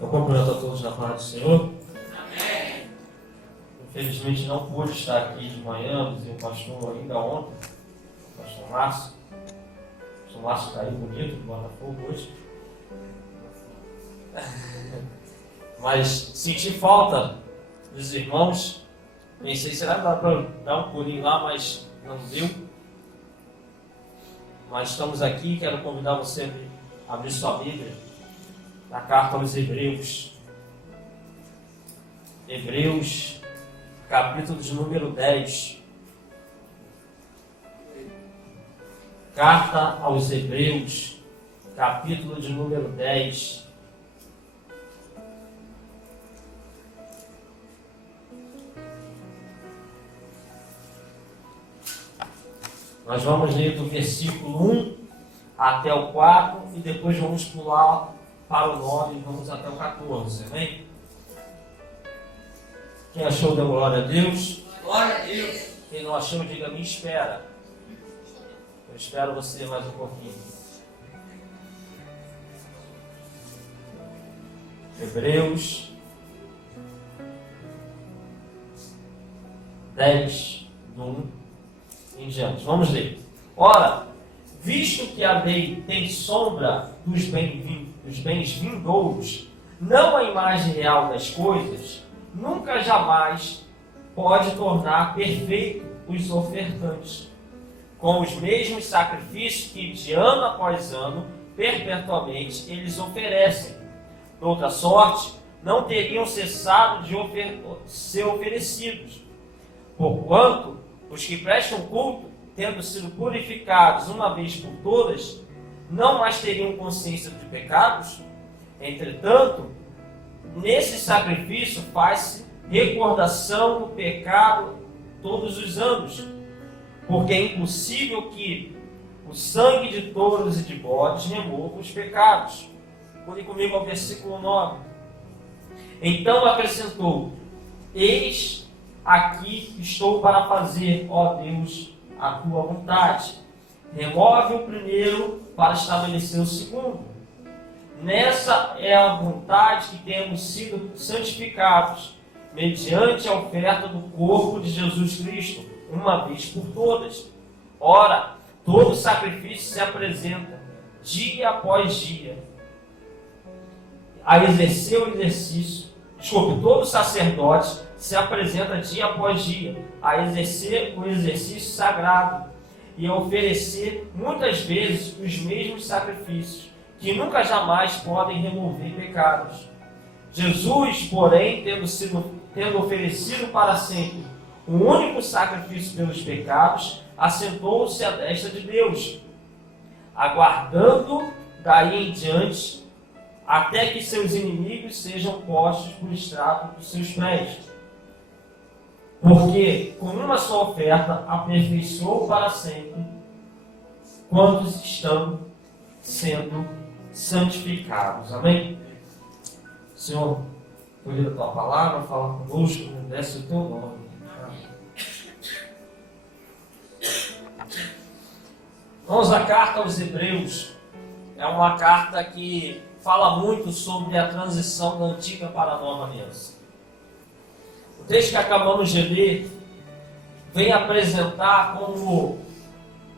Eu cumprimento a todos na paz do Senhor. Amém. Infelizmente não pude estar aqui de manhã, dizia o pastor ainda ontem, o pastor Márcio. O pastor Márcio está aí bonito, do Botafogo hoje. Mas senti falta dos irmãos. Pensei, será que dá para dar um pulinho lá, mas não deu. Mas estamos aqui, quero convidar você a abrir sua Bíblia na carta aos Hebreus. Hebreus, capítulo de número 10. Carta aos Hebreus, capítulo de número 10. Nós vamos ler do versículo 1 até o 4 e depois vamos pular para o 9 e vamos até o 14, amém? Quem achou, dê glória a Deus. Glória a Deus. Quem não achou, diga, me espera. Eu espero você mais um pouquinho. Hebreus 10, do 1 em diante. Vamos ler. Ora, visto que a lei tem sombra dos bens vindouros, não a imagem real das coisas, nunca jamais pode tornar perfeito os ofertantes, com os mesmos sacrifícios que de ano após ano, perpetuamente, eles oferecem. De outra sorte, não teriam cessado de ser oferecidos, porquanto os que prestam culto, tendo sido purificados uma vez por todas, não mais teriam consciência de pecados. Entretanto, nesse sacrifício faz-se recordação do pecado todos os anos, porque é impossível que o sangue de touros e de bodes remova os pecados. Pule comigo ao versículo 9. Então acrescentou: eis aqui estou para fazer, ó Deus, a tua vontade. Remove o primeiro para estabelecer o segundo. Nessa é a vontade que temos sido santificados, mediante a oferta do corpo de Jesus Cristo, uma vez por todas. Ora, todo sacrifício se apresenta dia após dia a exercer o exercício. Todo sacerdote se apresenta dia após dia a exercer o exercício sagrado e a oferecer muitas vezes os mesmos sacrifícios, que nunca jamais podem remover pecados. Jesus, porém, tendo oferecido para sempre o único sacrifício pelos pecados, assentou-se à destra de Deus, aguardando daí em diante até que seus inimigos sejam postos por estrado dos seus pés. Porque com uma só oferta aperfeiçoou para sempre quantos estão sendo santificados. Amém? Senhor, por a tua palavra, fala conosco, desce o teu nome. Vamos à carta aos Hebreus. É uma carta que fala muito sobre a transição da antiga para a nova aliança. O texto que acabamos de ler vem apresentar como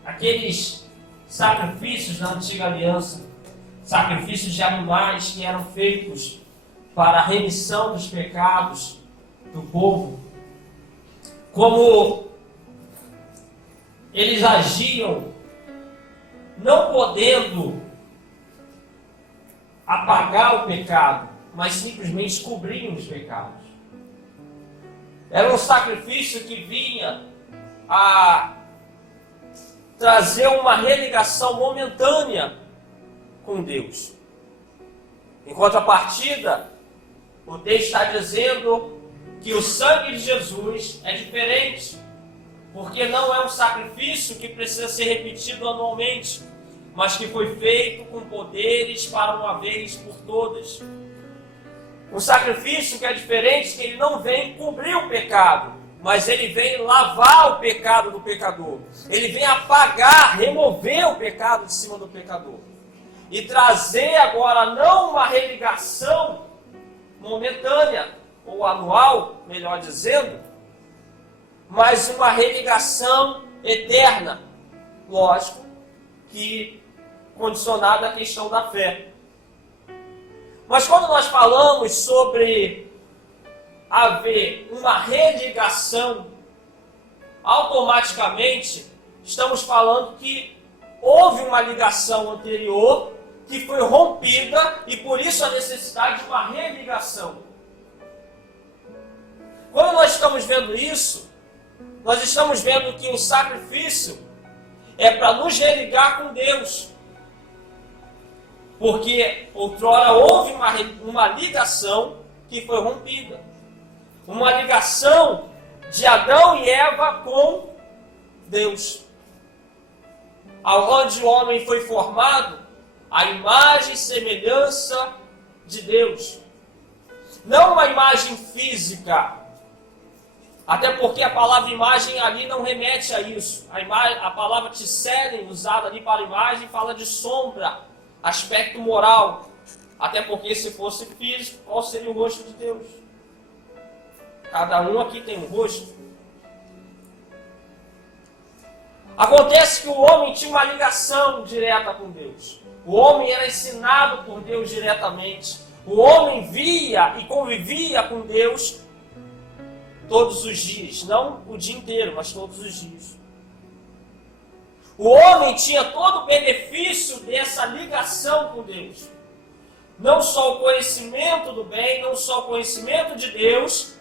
aqueles sacrifícios da antiga aliança, sacrifícios de animais que eram feitos para a remissão dos pecados do povo, como eles agiam não podendo apagar o pecado, mas simplesmente cobriam os pecados. Era um sacrifício que vinha a trazer uma religação momentânea com Deus. Em contrapartida, o texto está dizendo que o sangue de Jesus é diferente, porque não é um sacrifício que precisa ser repetido anualmente, mas que foi feito com poderes para uma vez por todas. Um sacrifício que é diferente, que ele não vem cobrir o pecado, mas ele vem lavar o pecado do pecador. Ele vem apagar, remover o pecado de cima do pecador. E trazer agora não uma religação momentânea, ou anual, melhor dizendo, mas uma religação eterna. Lógico que condicionada à questão da fé. Mas quando nós falamos sobre haver uma religação, automaticamente estamos falando que houve uma ligação anterior que foi rompida e por isso a necessidade de uma religação. Quando nós estamos vendo isso, nós estamos vendo que o sacrifício é para nos religar com Deus. Porque outrora houve uma ligação que foi rompida. Uma ligação de Adão e Eva com Deus. Aonde o homem foi formado a imagem e semelhança de Deus. Não uma imagem física. Até porque a palavra imagem ali não remete a isso. A palavra tselem, usada ali para imagem, fala de sombra, aspecto moral. Até porque se fosse físico, qual seria o rosto de Deus? Cada um aqui tem um rosto. Acontece que o homem tinha uma ligação direta com Deus. O homem era ensinado por Deus diretamente. O homem via e convivia com Deus todos os dias. Não o dia inteiro, mas todos os dias. O homem tinha todo o benefício dessa ligação com Deus. Não só o conhecimento do bem, não só o conhecimento de Deus,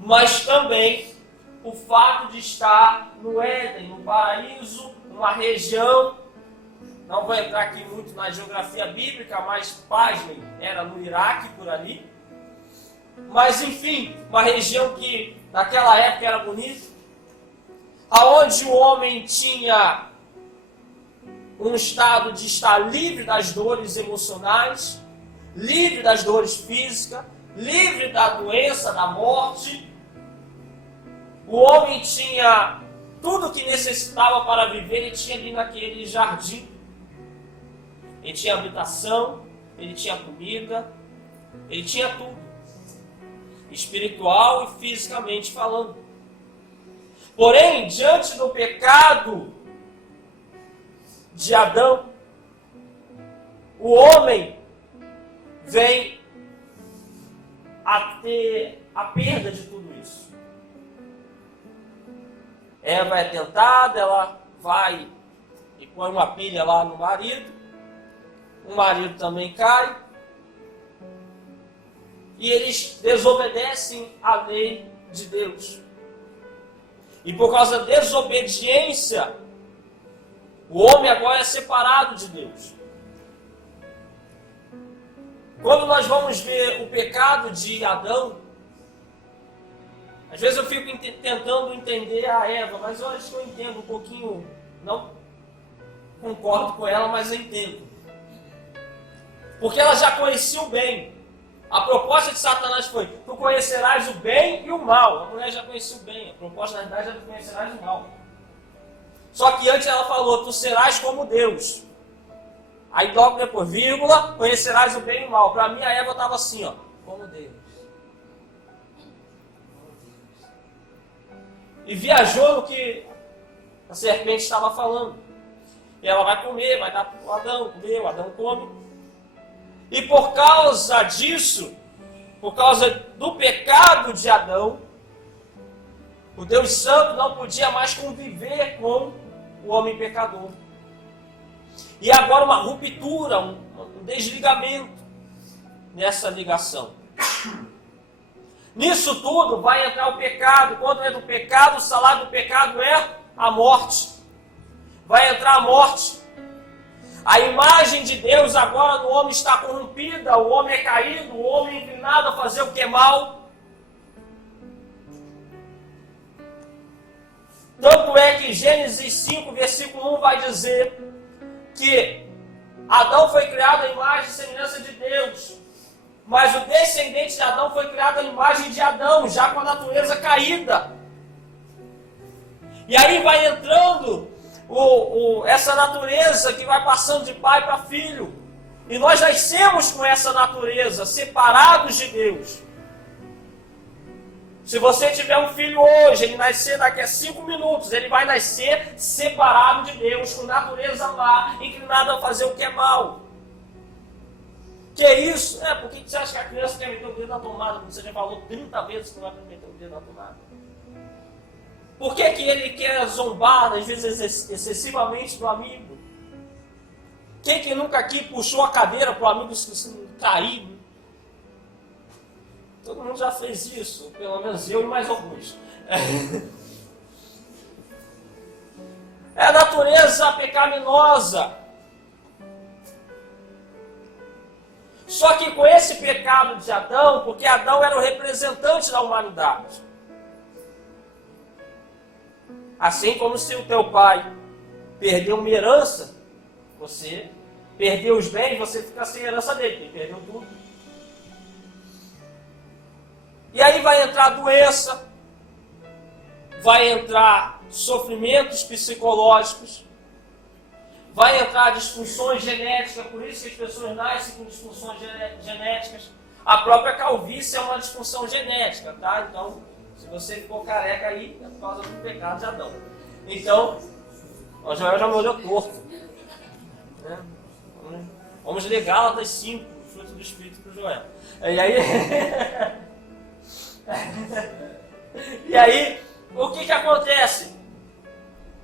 mas também o fato de estar no Éden, no paraíso, uma região, não vou entrar aqui muito na geografia bíblica, mas pasmem, era no Iraque, por ali. Mas enfim, uma região que naquela época era bonita, aonde o homem tinha um estado de estar livre das dores emocionais, livre das dores físicas, livre da doença, da morte. O homem tinha tudo o que necessitava para viver, ele tinha ali naquele jardim. Ele tinha habitação, ele tinha comida, ele tinha tudo. Espiritual e fisicamente falando. Porém, diante do pecado de Adão, o homem vem a ter a perda de tudo isso. Eva é tentada, ela vai e põe uma pilha lá no marido. O marido também cai. E eles desobedecem à lei de Deus. E por causa da desobediência, o homem agora é separado de Deus. Quando nós vamos ver o pecado de Adão, às vezes eu fico tentando entender a Eva, mas eu acho que eu entendo um pouquinho, não concordo com ela, mas eu entendo. Porque ela já conhecia o bem. A proposta de Satanás foi: tu conhecerás o bem e o mal. A mulher já conhecia o bem, a proposta na verdade é: tu conhecerás o mal. Só que antes ela falou: tu serás como Deus. Aí logo depois, vírgula, conhecerás o bem e o mal. Para mim a Eva estava assim, ó, como Deus. E viajou no que a serpente estava falando. E ela vai comer, vai dar para o Adão comer, o Adão come. E por causa disso, por causa do pecado de Adão, o Deus Santo não podia mais conviver com o homem pecador. E agora uma ruptura, um desligamento nessa ligação. Nisso tudo vai entrar o pecado. Quando entra o pecado, o salário do pecado é a morte. Vai entrar a morte. A imagem de Deus agora no homem está corrompida, o homem é caído, o homem é inclinado a fazer o que é mal. Tanto é que Gênesis 5, versículo 1 vai dizer que Adão foi criado à imagem e semelhança de Deus, mas o descendente de Adão foi criado à imagem de Adão, já com a natureza caída. E aí vai entrando essa natureza que vai passando de pai para filho. E nós nascemos com essa natureza, separados de Deus. Se você tiver um filho hoje, ele nascer daqui a 5 minutos, ele vai nascer separado de Deus, com natureza má, inclinado a fazer o que é mal. Que é isso? Por que você acha que a criança quer meter o dedo na tomada, quando você já falou 30 vezes que não vai meter o dedo na tomada? Por que ele quer zombar, às vezes excessivamente, do amigo? Quem que nunca aqui puxou a cadeira para o amigo cair? Todo mundo já fez isso, pelo menos eu e mais alguns. É a natureza pecaminosa. Só que com esse pecado de Adão, porque Adão era o representante da humanidade. Assim como se o teu pai perdeu uma herança, você perdeu os bens, você fica sem herança dele, ele perdeu tudo. E aí vai entrar doença, vai entrar sofrimentos psicológicos, vai entrar disfunções genéticas, por isso que as pessoas nascem com disfunções genéticas. A própria calvície é uma disfunção genética, tá? Então, se você ficou careca aí, é por causa do pecado de Adão. Então, o Joel já me olhou torto. Né? Vamos ler Gálatas 5, fruto do Espírito para o Joel. E aí, o que acontece?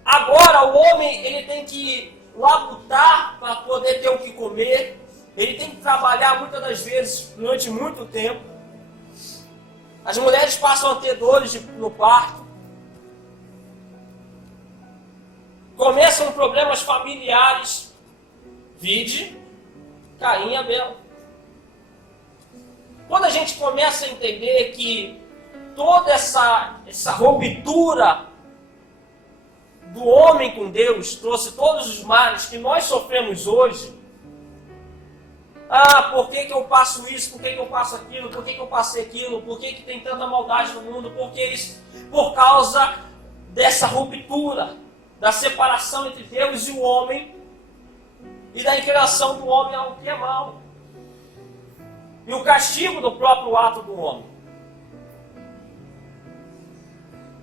Agora o homem ele tem que labutar para poder ter o que comer. Ele tem que trabalhar muitas das vezes durante muito tempo. As mulheres passam a ter dores no parto. Começam problemas familiares. Vide Caim e Abel. Quando a gente começa a entender que toda essa ruptura do homem com Deus trouxe todos os males que nós sofremos hoje. Por que eu passo isso? Por que eu passo aquilo? Por que eu passei aquilo? Por que tem tanta maldade no mundo? Por que isso? Por causa dessa ruptura, da separação entre Deus e o homem e da inclinação do homem ao que é mal. E o castigo do próprio ato do homem.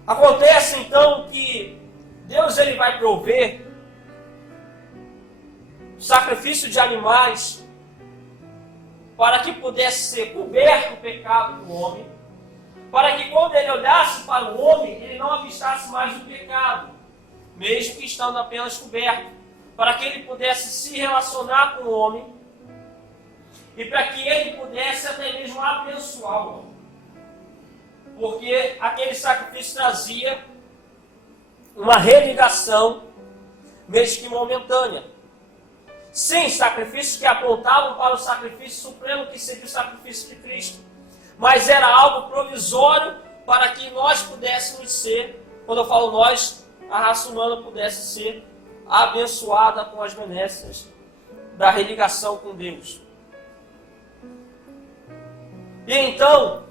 Acontece então que Deus ele vai prover sacrifício de animais para que pudesse ser coberto o pecado do homem, para que quando ele olhasse para o homem, ele não avistasse mais o pecado, mesmo que estando apenas coberto, para que ele pudesse se relacionar com o homem e para que ele pudesse até mesmo abençoar o homem. Porque aquele sacrifício trazia uma religação, mesmo que momentânea. Sim, sacrifícios que apontavam para o sacrifício supremo, que seria o sacrifício de Cristo. Mas era algo provisório para que nós pudéssemos ser, quando eu falo nós, a raça humana pudesse ser abençoada com as benesses da religação com Deus. E então,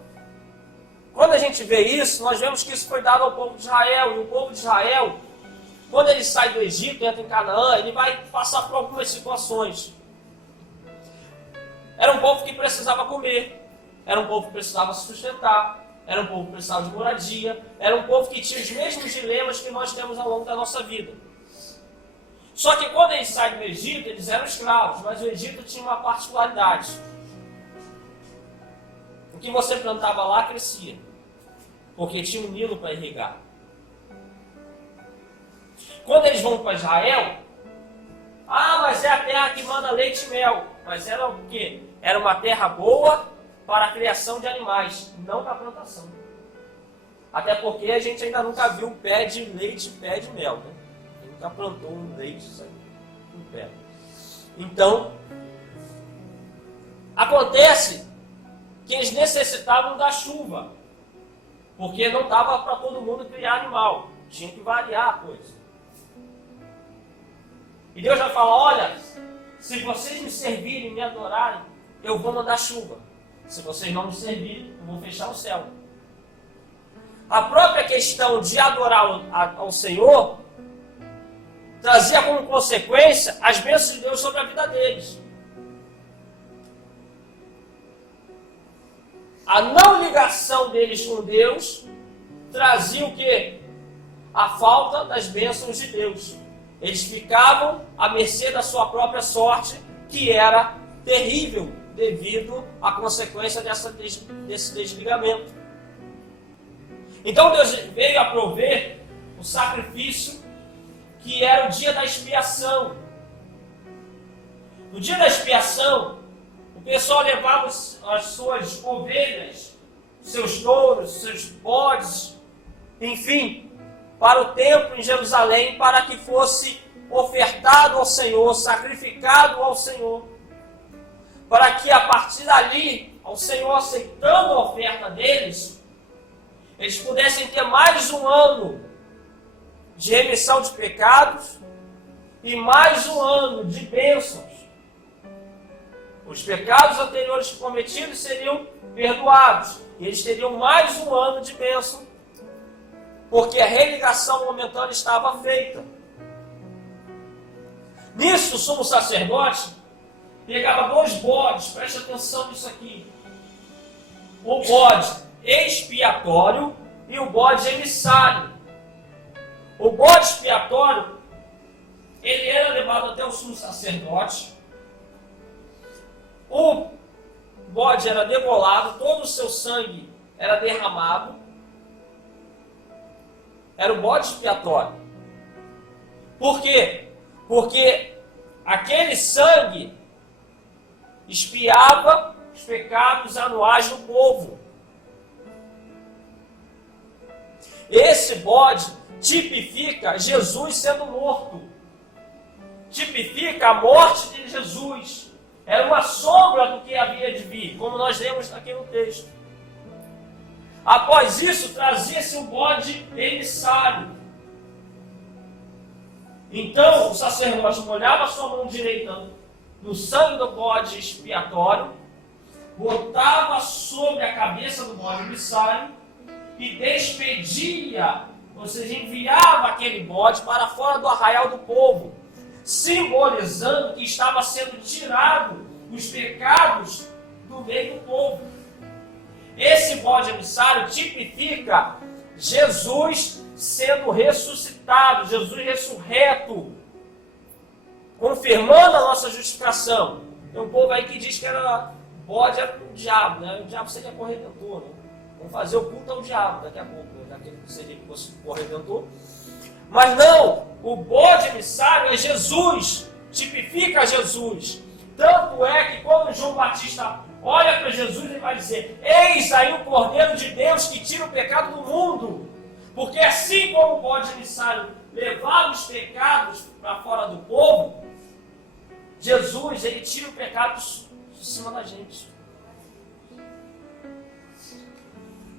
quando a gente vê isso, nós vemos que isso foi dado ao povo de Israel. E o povo de Israel, quando ele sai do Egito e entra em Canaã, ele vai passar por algumas situações. Era um povo que precisava comer. Era um povo que precisava se sustentar. Era um povo que precisava de moradia. Era um povo que tinha os mesmos dilemas que nós temos ao longo da nossa vida. Só que quando eles saem do Egito, eles eram escravos. Mas o Egito tinha uma particularidade. O que você plantava lá crescia, porque tinha um Nilo para irrigar. Quando eles vão para Israel, mas é a terra que manda leite e mel. Mas era o quê? Era uma terra boa para a criação de animais, não para a plantação. Até porque a gente ainda nunca viu pé de leite e pé de mel, né? Nunca plantou um leite um pé. Então, acontece que eles necessitavam da chuva, porque não dava para todo mundo criar animal, tinha que variar a coisa. E Deus vai falar, olha, se vocês me servirem e me adorarem, eu vou mandar chuva. Se vocês não me servirem, eu vou fechar o céu. A própria questão de adorar ao Senhor trazia como consequência as bênçãos de Deus sobre a vida deles. a não ligação deles com Deus trazia o quê? A falta das bênçãos de Deus. Eles ficavam à mercê da sua própria sorte, que era terrível devido à consequência desse desligamento. Então Deus veio a prover o sacrifício, que era o dia da expiação. No dia da expiação, o pessoal levava as suas ovelhas, seus touros, seus bodes, enfim, para o templo em Jerusalém, para que fosse ofertado ao Senhor, sacrificado ao Senhor, para que a partir dali, ao Senhor aceitando a oferta deles, eles pudessem ter mais um ano de remissão de pecados e mais um ano de bênçãos. Os pecados anteriores cometidos seriam perdoados e eles teriam mais um ano de bênção, porque a religação momentânea estava feita. Nisso, o sumo sacerdote pegava 2 bodes, preste atenção nisso aqui. O bode expiatório e o bode emissário. O bode expiatório, ele era levado até o sumo sacerdote. O bode era degolado, todo o seu sangue era derramado. Era o bode expiatório. Por quê? Porque aquele sangue expiava os pecados anuais do povo. Esse bode tipifica Jesus sendo morto. Tipifica a morte de Jesus. Era uma sombra do que havia de vir, como nós lemos aqui no texto. Após isso, trazia-se um bode emissário. Então, o sacerdote molhava a sua mão direita no sangue do bode expiatório, botava sobre a cabeça do bode emissário e despedia, ou seja, enviava aquele bode para fora do arraial do povo, simbolizando que estava sendo tirado os pecados do meio do povo. Esse bode emissário tipifica Jesus sendo ressuscitado, Jesus ressurreto, confirmando a nossa justificação. Tem um povo aí que diz que bode era o diabo, né? O diabo seria corredentor, né? Vamos fazer o culto ao diabo daqui a pouco, né? Daquele que seria que fosse corredentor. Mas não, o bode emissário é Jesus, tipifica Jesus. Tanto é que quando João Batista olha para Jesus, ele vai dizer: eis aí o Cordeiro de Deus que tira o pecado do mundo. Porque assim como o bode emissário levava os pecados para fora do povo, Jesus, ele tira o pecado de cima da gente.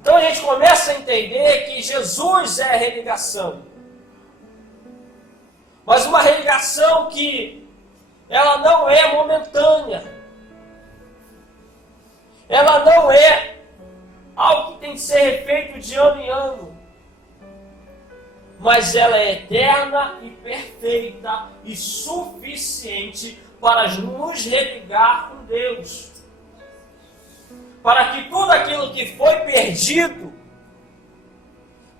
Então a gente começa a entender que Jesus é a religação. Mas uma religação que ela não é momentânea. Ela não é algo que tem que ser refeito de ano em ano. Mas ela é eterna e perfeita e suficiente para nos religar com Deus. Para que tudo aquilo que foi perdido,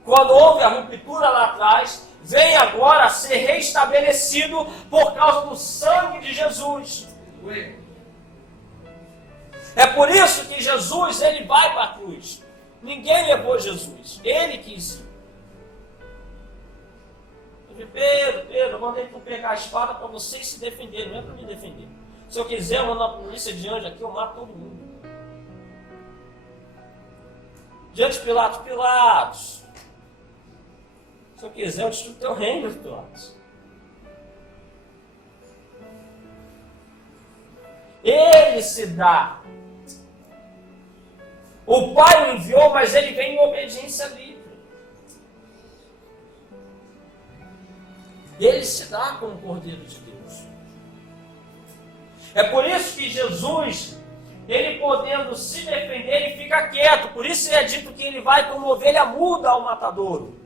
quando houve a ruptura lá atrás, venha agora a ser restabelecido por causa do sangue de Jesus. É por isso que Jesus, ele vai para a cruz. Ninguém levou Jesus, ele quis ir. Pedro, eu mandei tu pegar a espada para vocês se defenderem, não é para me defender. Se eu quiser, eu mando a polícia de anjo aqui, eu mato todo mundo. Diante de Pilatos, se eu quiser, eu destruo teu reino, Pilatos. Ele se dá. O Pai o enviou, mas ele vem em obediência livre. Ele se dá como Cordeiro de Deus. É por isso que Jesus, ele podendo se defender, ele fica quieto. Por isso é dito que ele vai como ovelha muda ao matadouro.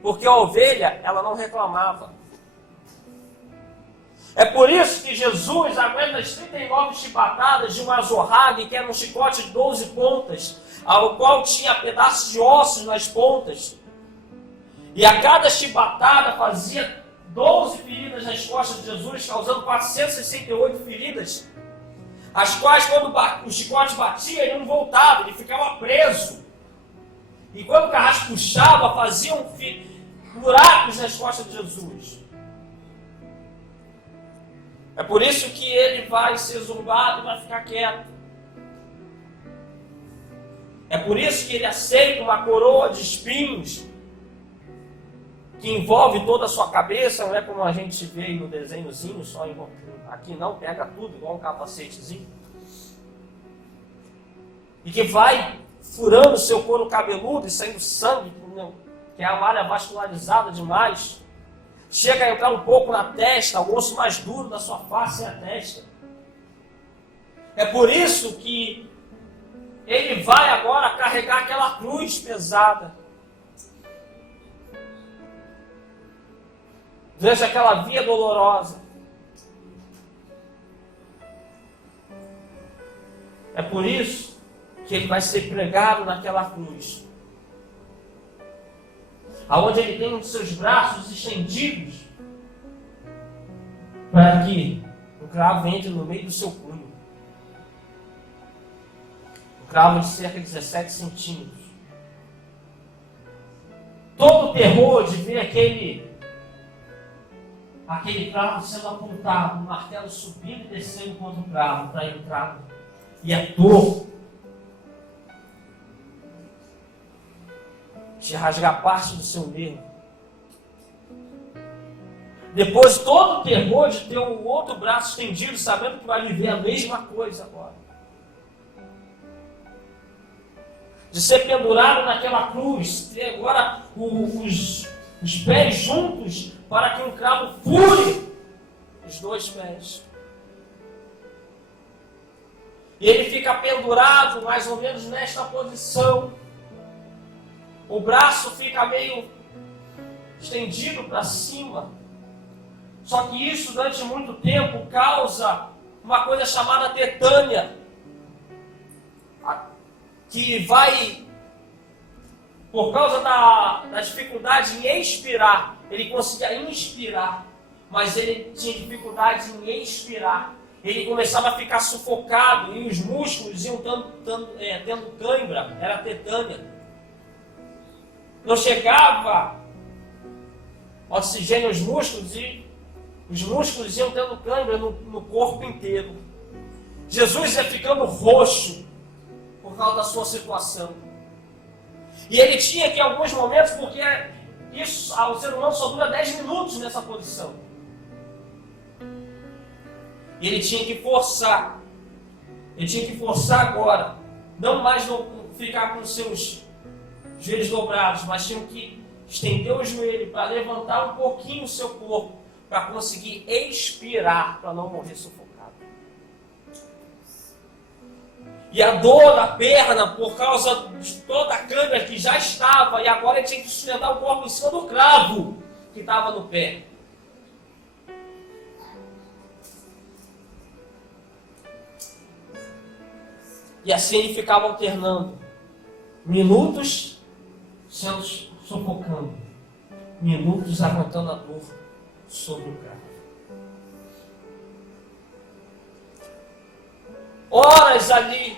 Porque a ovelha, ela não reclamava. É por isso que Jesus aguenta as 39 chibatadas de uma azorrague, que era um chicote de 12 pontas, ao qual tinha pedaços de ossos nas pontas. E a cada chibatada fazia 12 feridas nas costas de Jesus, causando 468 feridas, as quais, quando o chicote batia, ele não voltava, ele ficava preso. E quando o carrasco puxava, faziam buracos nas costas de Jesus. É por isso que ele vai ser zombado e vai ficar quieto. É por isso que ele aceita uma coroa de espinhos que envolve toda a sua cabeça, não é como a gente vê no desenhozinho, só aqui não, pega tudo, igual um capacetezinho. E que vai furando o seu couro cabeludo e saindo sangue, que é a malha vascularizada demais. Chega a entrar um pouco na testa, o osso mais duro da sua face é a testa. É por isso que ele vai agora carregar aquela cruz pesada. Veja aquela via dolorosa. É por isso que ele vai ser pregado naquela cruz, aonde ele tem os seus braços estendidos para que o cravo entre no meio do seu punho. Um cravo de cerca de 17 centímetros. Todo o terror de ver aquele cravo sendo apontado, o martelo subindo e descendo contra o cravo para entrar. E a dor de rasgar parte do seu nervo. Depois todo o terror de ter o outro braço estendido, sabendo que vai viver a mesma coisa agora. De ser pendurado naquela cruz, ter agora os pés juntos para que um cravo fure os dois pés. E ele fica pendurado mais ou menos nesta posição. O braço fica meio estendido para cima. Só que isso durante muito tempo causa uma coisa chamada tetânia, que vai, por causa da dificuldade em expirar, ele conseguia inspirar, mas ele tinha dificuldade em expirar. Ele começava a ficar sufocado e os músculos iam tendo cãibra, era tetânia. Não chegava oxigênio aos músculos e os músculos iam tendo cãibra no corpo inteiro. Jesus ia ficando roxo por causa da sua situação. E ele tinha que, em alguns momentos, porque isso, o ser humano só dura 10 minutos nessa posição. E ele tinha que forçar. Ele tinha que forçar agora. Não mais ficar com seus joelhos dobrados, mas tinha que estender o joelho para levantar um pouquinho o seu corpo, para conseguir expirar, para não morrer sufocado. E a dor da perna, por causa de toda a câimbra que já estava, e agora ele tinha que sustentar o corpo em cima do cravo que estava no pé. E assim ele ficava alternando minutos sendo sufocando, minutos aguentando a dor sobre o cravo. Horas ali.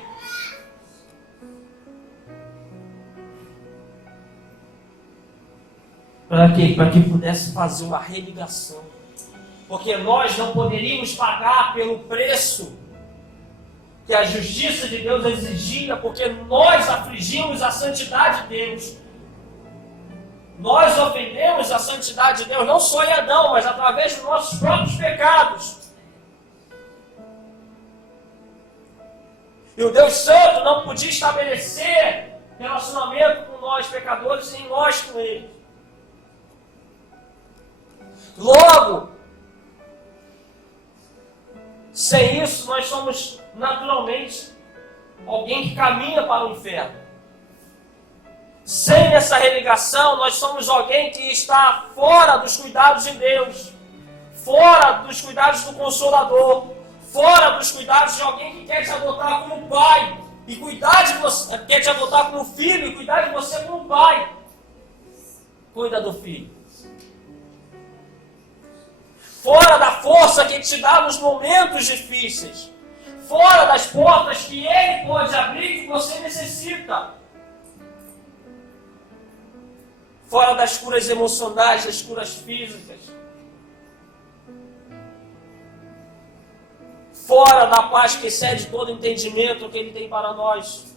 Para quê? Para que pudesse fazer uma religação. Porque nós não poderíamos pagar pelo preço que a justiça de Deus exigia, porque nós afligimos a santidade de Deus. Nós ofendemos a santidade de Deus, não só em Adão, mas através dos nossos próprios pecados. E o Deus Santo não podia estabelecer relacionamento com nós, pecadores, sem nós com Ele. Logo, sem isso, nós somos naturalmente alguém que caminha para o inferno. Sem essa religação, nós somos alguém que está fora dos cuidados de Deus, fora dos cuidados do Consolador, fora dos cuidados de alguém que quer te adotar como pai, e cuidar de você, quer te adotar como filho, e cuidar de você como pai. Cuida do filho. Fora da força que te dá nos momentos difíceis, fora das portas que Ele pode abrir que você necessita, fora das curas emocionais, das curas físicas, fora da paz que excede todo entendimento que Ele tem para nós,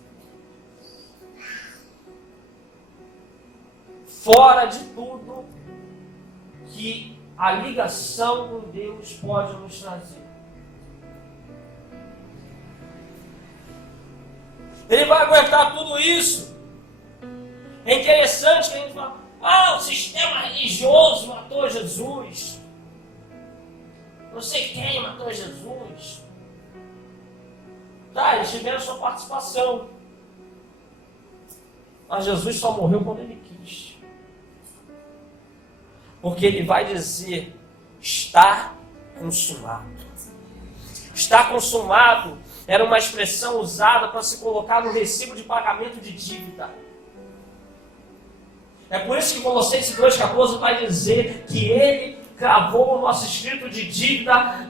fora de tudo que a ligação com Deus pode nos trazer. Ele vai aguentar tudo isso. É interessante que a gente fala, o sistema religioso matou Jesus. Não sei quem matou Jesus. Tá, eles tiveram sua participação. Mas Jesus só morreu quando Ele quis. Porque Ele vai dizer, está consumado. Está consumado era uma expressão usada para se colocar no recibo de pagamento de dívida. É por isso que Colossenses 2,14 vai dizer que Ele cravou o nosso escrito de dívida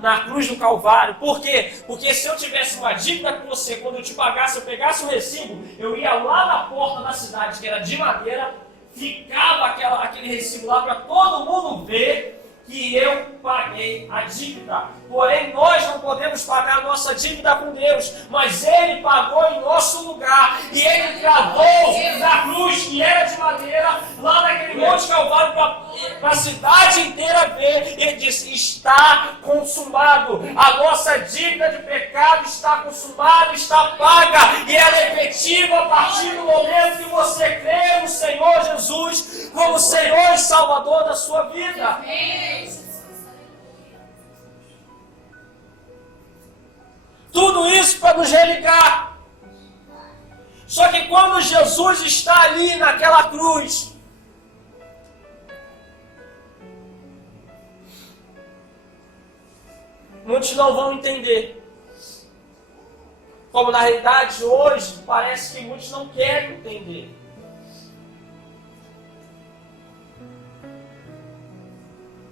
na cruz do Calvário. Por quê? Porque se eu tivesse uma dívida com você, quando eu te pagasse, eu pegasse o recibo, eu ia lá na porta da cidade, que era de madeira, ficava aquele recibo lá para todo mundo ver que eu paguei a dívida. Porém, nós não podemos pagar a nossa dívida com Deus, mas Ele pagou em nosso lugar. E Ele cravou na cruz, que era de madeira, lá naquele Monte Calvário, para a cidade inteira ver. Ele disse, está consumado. A nossa dívida de pecado está consumada, está paga. E ela é efetiva a partir do momento que você crê no Senhor Jesus como Senhor e Salvador da sua vida. Tudo isso para nos religar. Só que quando Jesus está ali naquela cruz, muitos não vão entender. Como na realidade hoje, parece que muitos não querem entender.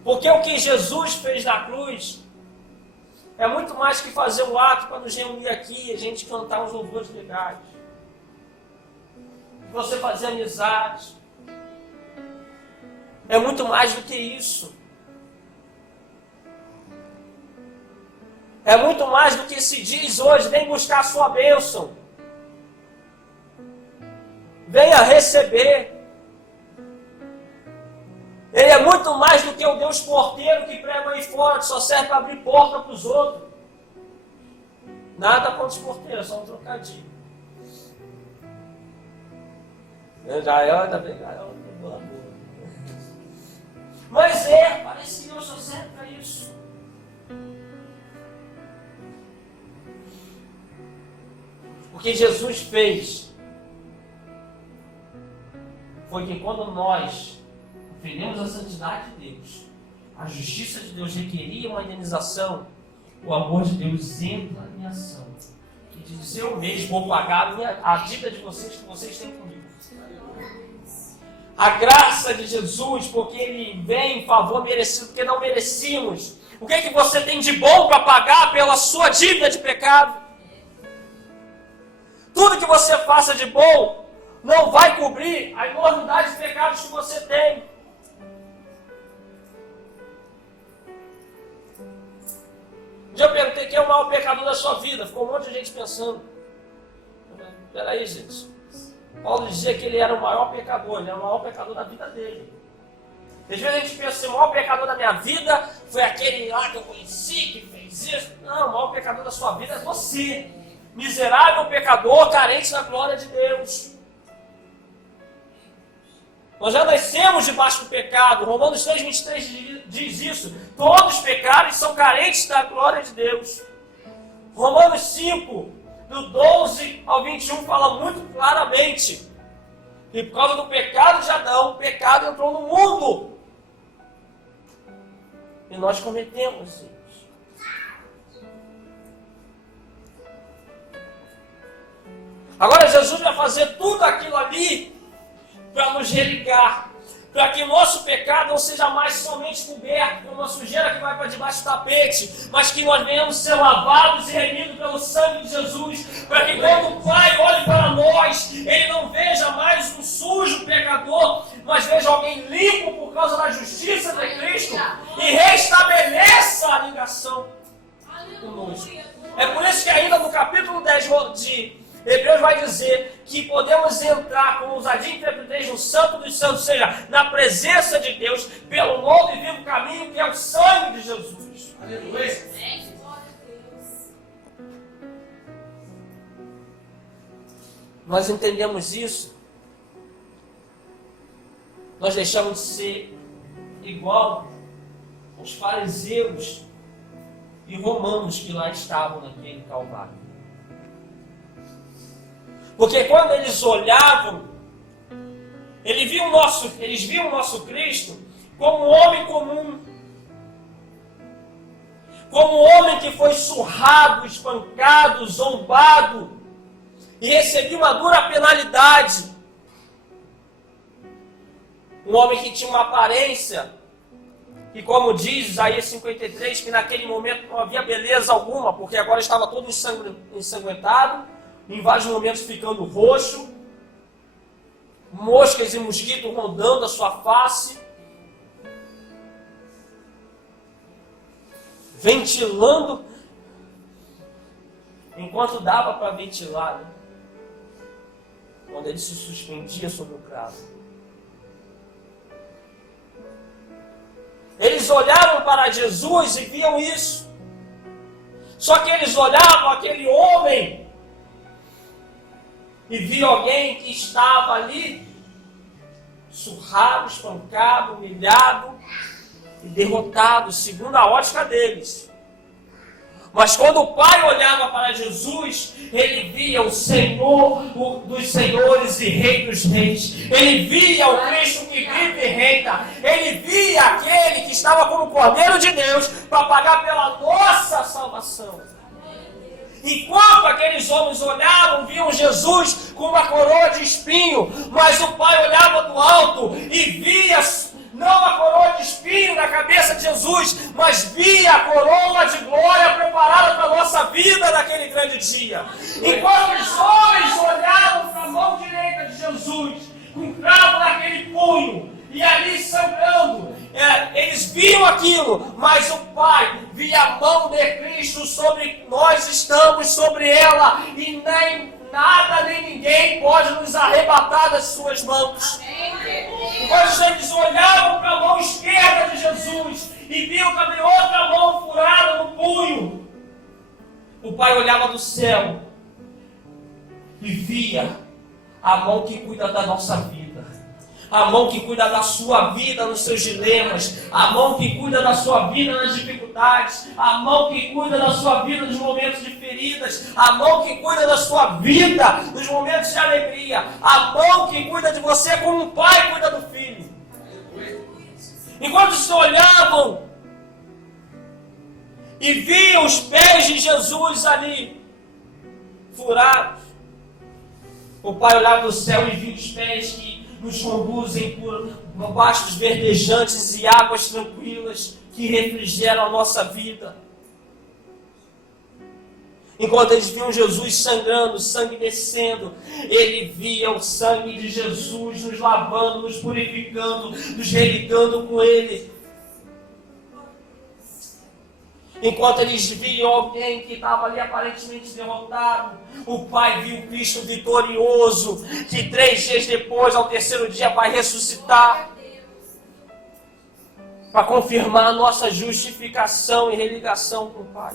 Porque o que Jesus fez na cruz é muito mais que fazer um ato para nos reunir aqui e a gente cantar uns louvores legais. Você fazer amizade. É muito mais do que isso. É muito mais do que se diz hoje, vem buscar a sua bênção. Venha receber. Ele é muito mais do que o Deus porteiro que prega aí fora, que só serve para abrir porta para os outros. Nada contra os porteiros, só um trocadilho. Jael, ainda bem, Jael, boa. Mas parece que Deus só serve para isso. O que Jesus fez foi que quando nós ofendemos a santidade de Deus, a justiça de Deus requeria uma indenização, o amor de Deus entra em ação e diz, eu mesmo vou pagar a dívida de vocês que vocês têm comigo. A graça de Jesus, porque Ele vem em favor merecido, porque não merecíamos. O que você tem de bom para pagar pela sua dívida de pecado? Tudo que você faça de bom não vai cobrir a enormidade de pecados que você tem. Um dia eu perguntei quem é o maior pecador da sua vida. Ficou um monte de gente pensando. Peraí, gente. Paulo dizia que ele era o maior pecador. Ele era o maior pecador da vida dele. Às vezes a gente pensa assim, o maior pecador da minha vida foi aquele lá que eu conheci, que fez isso. Não, o maior pecador da sua vida é você. Miserável pecador, carente da glória de Deus. Nós já nascemos debaixo do pecado. Romanos 3,23 diz isso. Todos pecaram e são carentes da glória de Deus. Romanos 5, do 12 ao 21, fala muito claramente que por causa do pecado de Adão, o pecado entrou no mundo. E nós cometemos erros. Agora Jesus vai fazer tudo aquilo ali para nos religar, para que o nosso pecado não seja mais somente coberto por uma sujeira que vai para debaixo do tapete, mas que nós venhamos ser lavados e remidos pelo sangue de Jesus, para que quando o Pai olhe para nós, Ele não veja mais um sujo pecador, mas veja alguém limpo por causa da justiça de Cristo e restabeleça a ligação conosco. É por isso que ainda no capítulo 10 de Hebreus vai dizer que podemos entrar com ousadia e intrepidez no Santo dos Santos, ou seja, na presença de Deus, pelo novo e vivo caminho que é o sangue de Jesus. Aleluia. Nós entendemos isso. Nós deixamos de ser igual aos fariseus e romanos que lá estavam naquele Calvário. Porque quando eles olhavam, eles viam o nosso Cristo como um homem comum, como um homem que foi surrado, espancado, zombado e recebeu uma dura penalidade. Um homem que tinha uma aparência, e como diz Isaías 53, que naquele momento não havia beleza alguma, porque agora estava todo ensanguentado, em vários momentos ficando roxo, moscas e mosquitos rondando a sua face, ventilando, enquanto dava para ventilar, né? Quando ele se suspendia sobre o cravo. Eles olharam para Jesus e viam isso. Só que eles olhavam aquele homem e viam alguém que estava ali surrado, espancado, humilhado e derrotado, segundo a ótica deles. Mas quando o Pai olhava para Jesus, ele via o Senhor dos senhores e Rei dos reis. Ele via o Cristo que vive e reina. Ele via aquele que estava como Cordeiro de Deus para pagar pela nossa salvação. Enquanto aqueles homens olhavam, viam Jesus com uma coroa de espinho, mas o Pai olhava do alto e via não a coroa de espinho na cabeça de Jesus, mas via a coroa de glória preparada para a nossa vida naquele grande dia. Enquanto os homens olhavam para a mão direita de Jesus, com um cravo naquele punho, e ali sangrando, eles viam aquilo, mas o Pai via a mão de Cristo sobre nós, estamos sobre ela, e nem nada nem ninguém pode nos arrebatar das suas mãos. Quando eles olhavam para a mão esquerda de Jesus e viam também outra mão furada no punho, o Pai olhava do céu e via a mão que cuida da nossa vida. A mão que cuida da sua vida nos seus dilemas, a mão que cuida da sua vida nas dificuldades, a mão que cuida da sua vida nos momentos de feridas, a mão que cuida da sua vida nos momentos de alegria, a mão que cuida de você como um pai cuida do filho. Enquanto se olhavam e viam os pés de Jesus ali, furados, o Pai olhava do céu e via os pés que nos conduzem por pastos verdejantes e águas tranquilas que refrigeram a nossa vida. Enquanto eles viam Jesus sangrando, sangue descendo, ele via o sangue de Jesus nos lavando, nos purificando, nos religando com ele. Enquanto eles viam alguém que estava ali aparentemente derrotado, o Pai viu o Cristo vitorioso, que 3 dias depois, ao terceiro dia, vai ressuscitar, para confirmar a nossa justificação e religação com o Pai.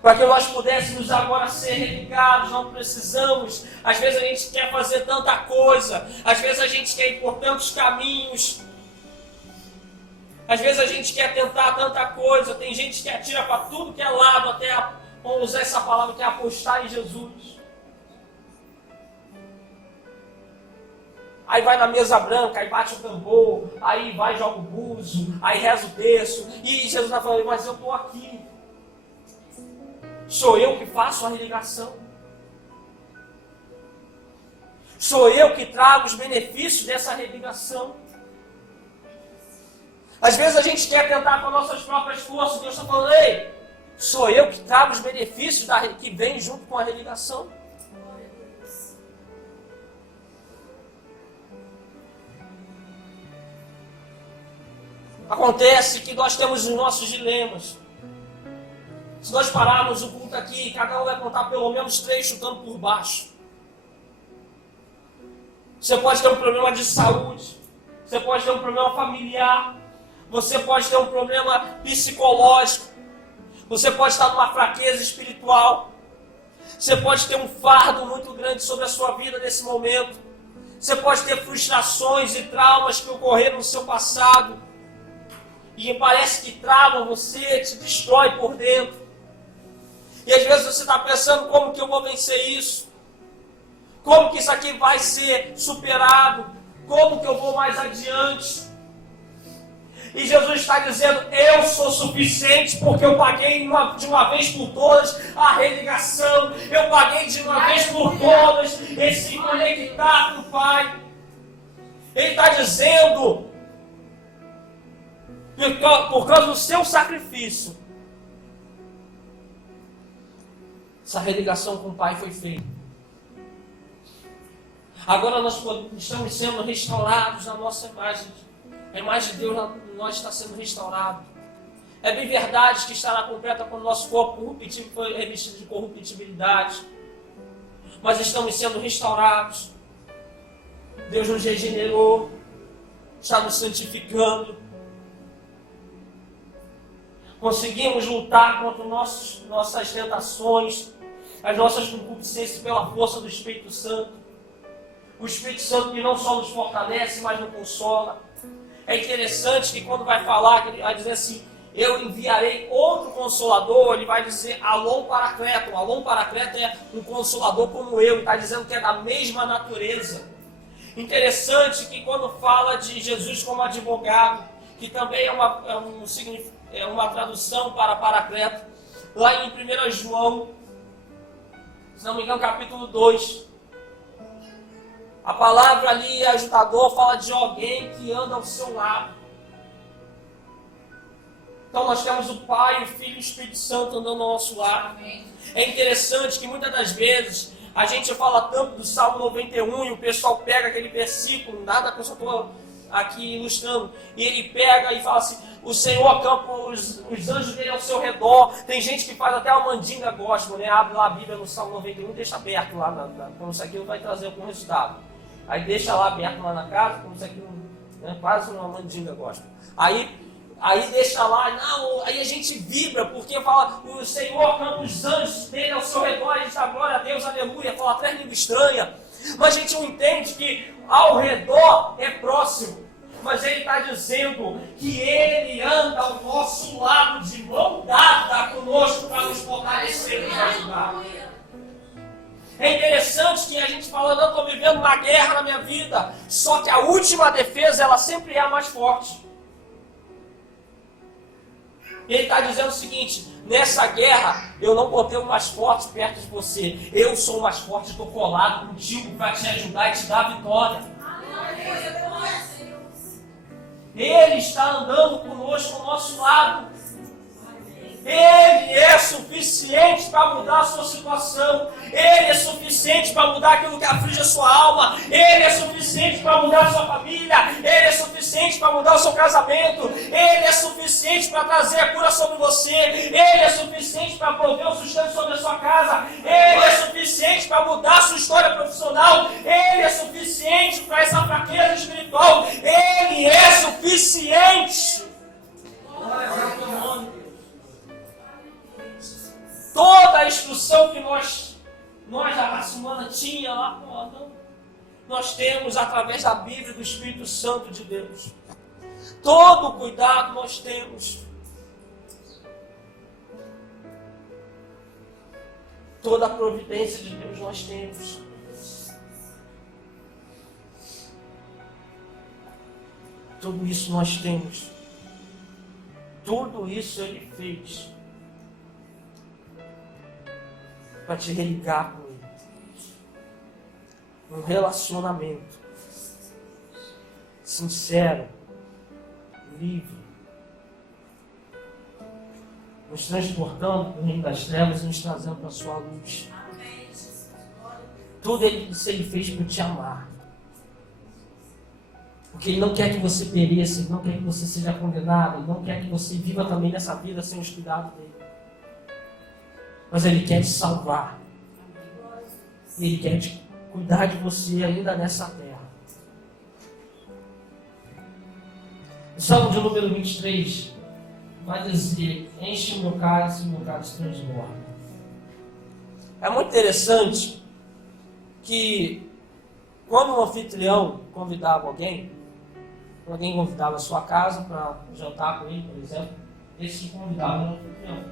Para que nós pudéssemos agora ser religados, não precisamos. Às vezes a gente quer fazer tanta coisa, às vezes a gente quer ir por tantos caminhos, às vezes a gente quer tentar tanta coisa. Tem gente que atira para tudo que é lado, até, vamos usar essa palavra, que é apostar em Jesus. aí vai na mesa branca, aí bate o tambor, aí vai e joga o buzo, aí reza o terço, e Jesus está falando, mas eu estou aqui. Sou eu que faço a religação. Sou eu que trago os benefícios dessa religação. Às vezes a gente quer tentar com as nossas próprias forças, Deus está falando, ei, sou eu que trago os benefícios que vem junto com a religação. Acontece que nós temos os nossos dilemas. Se nós pararmos o culto aqui, cada um vai contar pelo menos 3 chutando por baixo. Você pode ter um problema de saúde, você pode ter um problema familiar, você pode ter um problema psicológico, você pode estar numa fraqueza espiritual, você pode ter um fardo muito grande sobre a sua vida nesse momento, você pode ter frustrações e traumas que ocorreram no seu passado, e parece que travam você, te destrói por dentro. E às vezes você está pensando, como que eu vou vencer isso? Como que isso aqui vai ser superado? Como que eu vou mais adiante? E Jesus está dizendo, eu sou suficiente porque eu paguei de uma vez por todas a religação. Eu paguei de uma vez por todas esse conectar com o Pai. Ele está dizendo, por causa do seu sacrifício, essa religação com o Pai foi feita. Agora nós estamos sendo restaurados na nossa imagem. A imagem de Deus em nós está sendo restaurada. É bem verdade que estará completa quando o nosso corpo foi revestido de corruptibilidade. Mas estamos sendo restaurados. Deus nos regenerou. Está nos santificando. Conseguimos lutar contra nossas tentações, as nossas concupiscências pela força do Espírito Santo. O Espírito Santo que não só nos fortalece, mas nos consola. É interessante que quando vai falar, ele vai dizer assim, eu enviarei outro Consolador, ele vai dizer Alon Paracleto. Alon Paracleto é um Consolador como eu, ele está dizendo que é da mesma natureza. Interessante que quando fala de Jesus como advogado, que também é uma tradução para Paracleto, lá em 1 João, se não me engano, capítulo 2, a palavra ali, ajudador, fala de alguém que anda ao seu lado. Então nós temos o Pai, o Filho e o Espírito Santo andando ao nosso lado. É interessante que muitas das vezes a gente fala tanto do Salmo 91 e o pessoal pega aquele versículo, nada que eu só estou aqui ilustrando, e ele pega e fala assim, o Senhor acampa os anjos dele ao seu redor. Tem gente que faz até uma mandinga gospel, né? Abre lá a Bíblia no Salmo 91, deixa aberto lá, como isso aqui vai trazer algum resultado. Aí deixa lá aberto lá na casa, como isso aqui, né, quase uma mandinga gospel. Aí deixa lá, não, aí a gente vibra, porque fala, o Senhor acampa os anjos dele ao seu redor, e diz, glória a Deus, aleluia, fala até língua estranha. Mas a gente não entende que ao redor é próximo. Mas ele está dizendo que ele anda ao nosso lado de mão dada conosco para nos fortalecer e nos ajudar. É interessante que a gente fala, não, estou vivendo uma guerra na minha vida. Só que a última defesa, ela sempre é a mais forte. Ele está dizendo o seguinte, nessa guerra, eu não botei o mais forte perto de você. Eu sou o mais forte, estou colado contigo para te ajudar e te dar a vitória. Ele está andando conosco ao nosso lado. Ele é suficiente para mudar a sua situação. Ele é suficiente para mudar aquilo que aflige a sua alma. Ele é suficiente para mudar a sua família. Ele é suficiente para mudar o seu casamento. Ele é suficiente para trazer a cura sobre você. Ele é suficiente para prover o sustento sobre a sua casa. Ele é suficiente para mudar a sua história profissional. Ele é suficiente para essa fraqueza espiritual. Ele é suficiente. Toda a instrução que nós a raça humana tinha lá, não, nós temos através da Bíblia e do Espírito Santo de Deus. Todo o cuidado nós temos. Toda a providência de Deus nós temos. Tudo isso nós temos. Tudo isso Ele fez para te religar com Ele. Um relacionamento sincero, livre, nos transportando para o reino das trevas e nos trazendo para a sua luz. Tudo isso Ele fez para te amar. Porque Ele não quer que você pereça, Ele não quer que você seja condenado, Ele não quer que você viva também nessa vida sem os cuidados dEle. Mas Ele quer te salvar. Ele quer cuidar de você ainda nessa terra. O Salmo de número 23 vai dizer: enche o meu cálice e o meu cálice transborda. É muito interessante que quando um anfitrião convidava alguém convidava a sua casa para jantar com ele, por exemplo, esse convidava o anfitrião.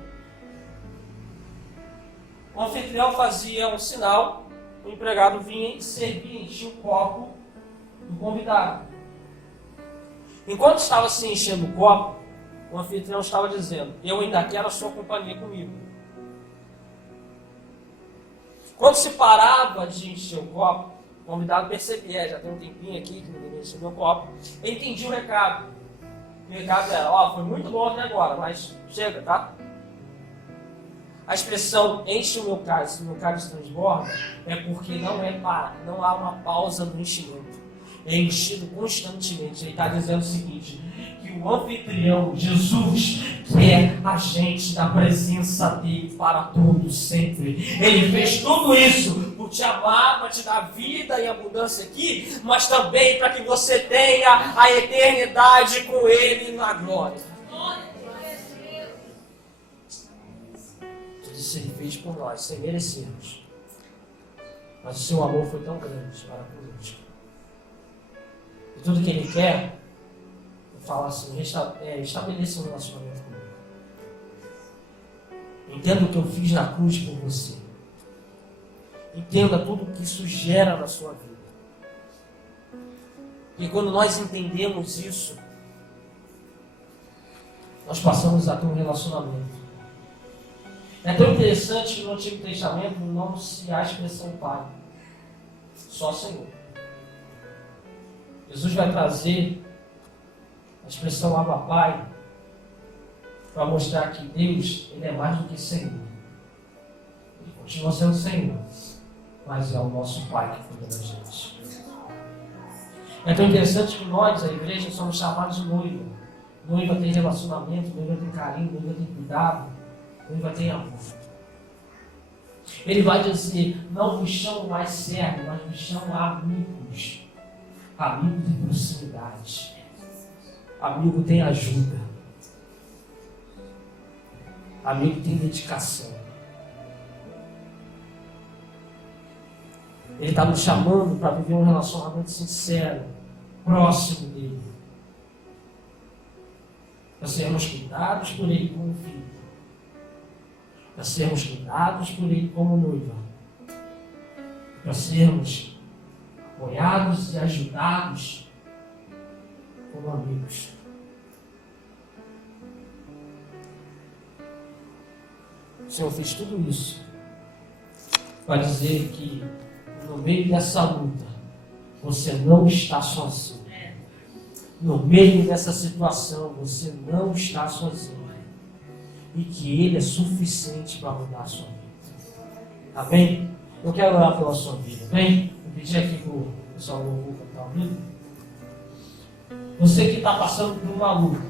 O anfitrião fazia um sinal, o empregado vinha e servia, enchia o copo do convidado. Enquanto estava se enchendo o copo, o anfitrião estava dizendo: eu ainda quero a sua companhia comigo. Quando se parava de encher o copo, o convidado percebia: já tem um tempinho aqui que ninguém encheu meu copo. Ele entendia o recado. O recado era: foi muito bom até agora, mas chega, tá? A expressão enche o meu cálice transborda é porque não há uma pausa no enchimento. É enchido constantemente. Ele está dizendo o seguinte: que o anfitrião, Jesus, quer a gente na presença dele para todos sempre. Ele fez tudo isso por te amar, para te dar vida e abundância aqui, mas também para que você tenha a eternidade com ele na glória. Tudo isso Ele fez por nós, sem merecermos. Mas o seu amor foi tão grande para conosco. E tudo que Ele quer, eu falo assim: estabeleça um relacionamento comigo. Entenda o que eu fiz na cruz por você. Entenda tudo o que isso gera na sua vida. E quando nós entendemos isso, nós passamos a ter um relacionamento. É tão interessante que no Antigo Testamento não se há expressão Pai, só Senhor. Jesus vai trazer a expressão Abba Pai para mostrar que Deus, Ele é mais do que Senhor. Ele continua sendo Senhor, mas é o nosso Pai que cuida da gente. É tão interessante que nós, a igreja, somos chamados de noiva. Noiva tem relacionamento, noiva tem carinho, noiva tem cuidado, noiva tem amor. Ele vai dizer: não vos chamo mais servos, mas vos chamo amigos. Amigo tem proximidade. Amigo tem ajuda. Amigo tem dedicação. Ele está nos chamando para viver um relacionamento sincero, próximo dele. Para sermos cuidados por Ele como filho. Para sermos cuidados por Ele como noiva. Para sermos apoiados e ajudados como amigos. O Senhor fez tudo isso para dizer que no meio dessa luta você não está sozinho. No meio dessa situação você não está sozinho. E que Ele é suficiente para mudar a sua vida. Amém? Eu quero orar pela sua vida. Amém? Vou pedir aqui para o pessoal do louvor cantar ouvindo. Você que está passando por uma luta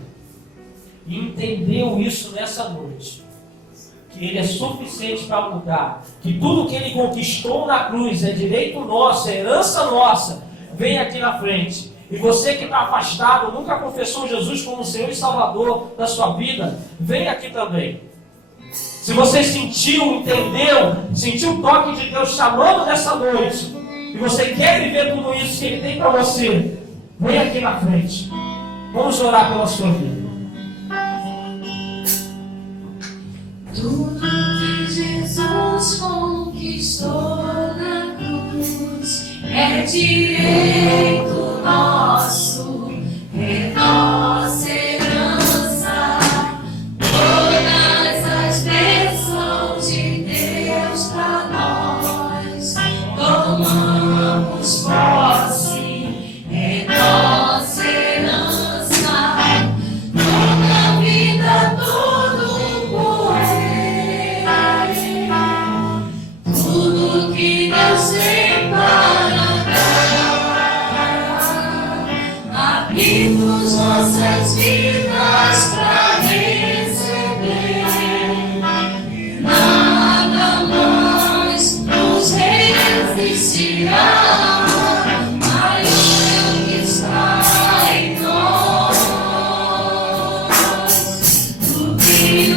e entendeu isso nessa noite, que Ele é suficiente para mudar, que tudo que Ele conquistou na cruz é direito nosso, é herança nossa, vem aqui na frente. E você que está afastado, nunca confessou Jesus como Senhor e Salvador da sua vida, vem aqui também. Se você sentiu, entendeu, sentiu o toque de Deus chamando nessa noite, e você quer viver tudo isso que Ele tem para você, vem aqui na frente. Vamos orar pela sua vida. Tudo que Jesus conquistou na cruz é direito nosso. É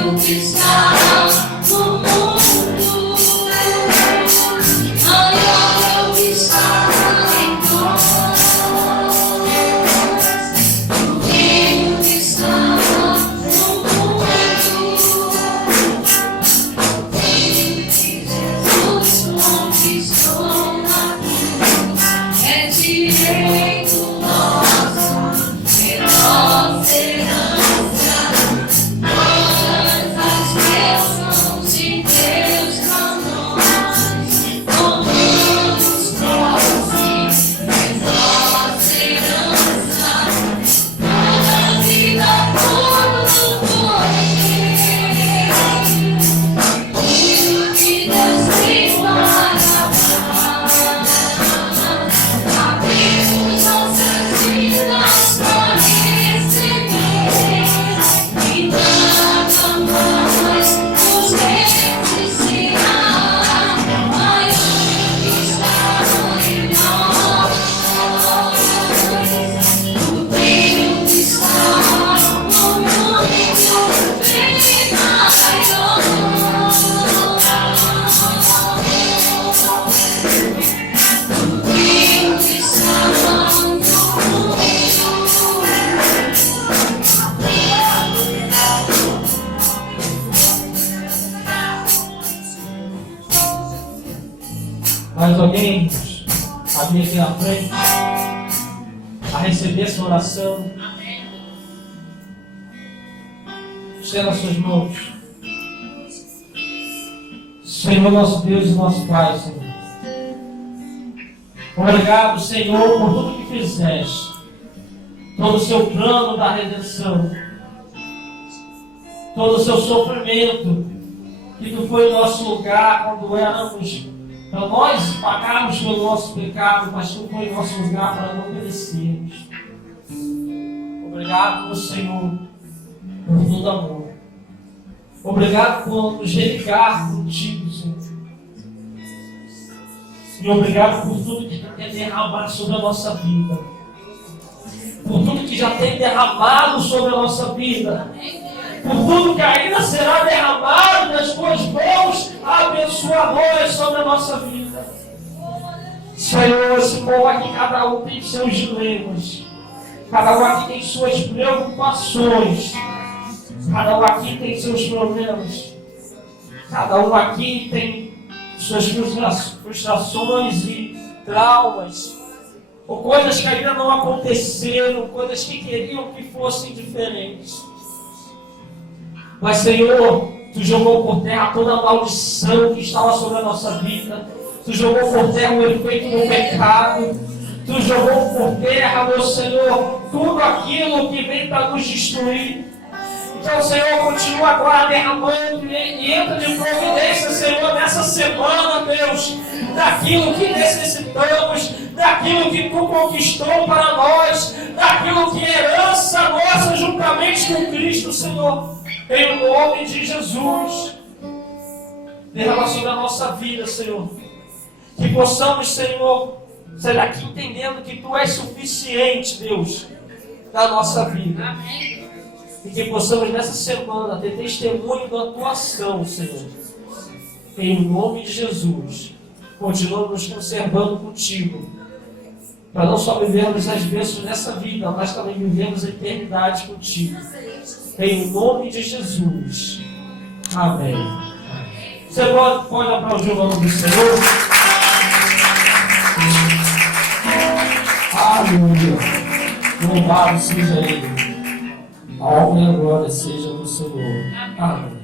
brilho que está no mundo, maior é o que está em nós. O brilho que está no mundo, o brilho que Jesus conquistou na cruz, é direito nosso, é nossa herança. Todas as bênçãos de Deus pra nós, tomamos posse, é nossa herança. Toda vida, todo poder, tudo que Deus tem para abrimos nossas vidas para receber, e nada mais nos resistirá. Maior que está em nós, o brilho que está no mundo bem maior. O brilho que está no mundo. Mais alguém a vir aqui na frente a receber essa oração? Estenda as suas mãos. Senhor, nosso Deus e nosso Pai, Senhor. Obrigado, Senhor, por tudo que fizeste. Todo o seu plano da redenção. Todo o seu sofrimento. Que tu foi o nosso lugar quando éramos, para nós pagarmos pelo nosso pecado, mas tu foi o nosso lugar para não merecermos. Obrigado, Senhor, por todo amor. Obrigado por nos religar contigo, Senhor. E obrigado por tudo que tu quer derramar sobre a nossa vida. Por tudo que já tem derramado sobre a nossa vida. Por tudo que ainda será derramado nas tuas mãos abençoadoras sobre a nossa vida. Senhor, esse povo aqui, cada um tem seus dilemas. Cada um aqui tem suas preocupações. Cada um aqui tem seus problemas. Cada um aqui tem suas frustrações e traumas. Ou coisas que ainda não aconteceram, coisas que queriam que fossem diferentes. Mas, Senhor, tu jogou por terra toda a maldição que estava sobre a nossa vida. Tu jogou por terra o efeito do pecado. Tu jogou por terra, meu Senhor, tudo aquilo que vem para nos destruir. Então, Senhor, continua agora derramando e entra de providência, Senhor, nessa semana, Deus, daquilo que necessitamos, daquilo que tu conquistou para nós, daquilo que é herança nossa juntamente com Cristo, Senhor. Em nome de Jesus, derrama sobre a nossa vida, Senhor. Que possamos, Senhor, sair daqui entendendo que Tu és suficiente, Deus, na nossa vida. Amém. E que possamos nessa semana ter testemunho da Tua ação, Senhor. Em nome de Jesus, continua nos conservando contigo. Para não só vivermos as bênçãos nessa vida, mas também vivermos a eternidade contigo. Em nome de Jesus. Amém. Você pode aplaudir o nome do Senhor? Aleluia. Louvado seja Ele. A honra e a glória seja do Senhor. Amém.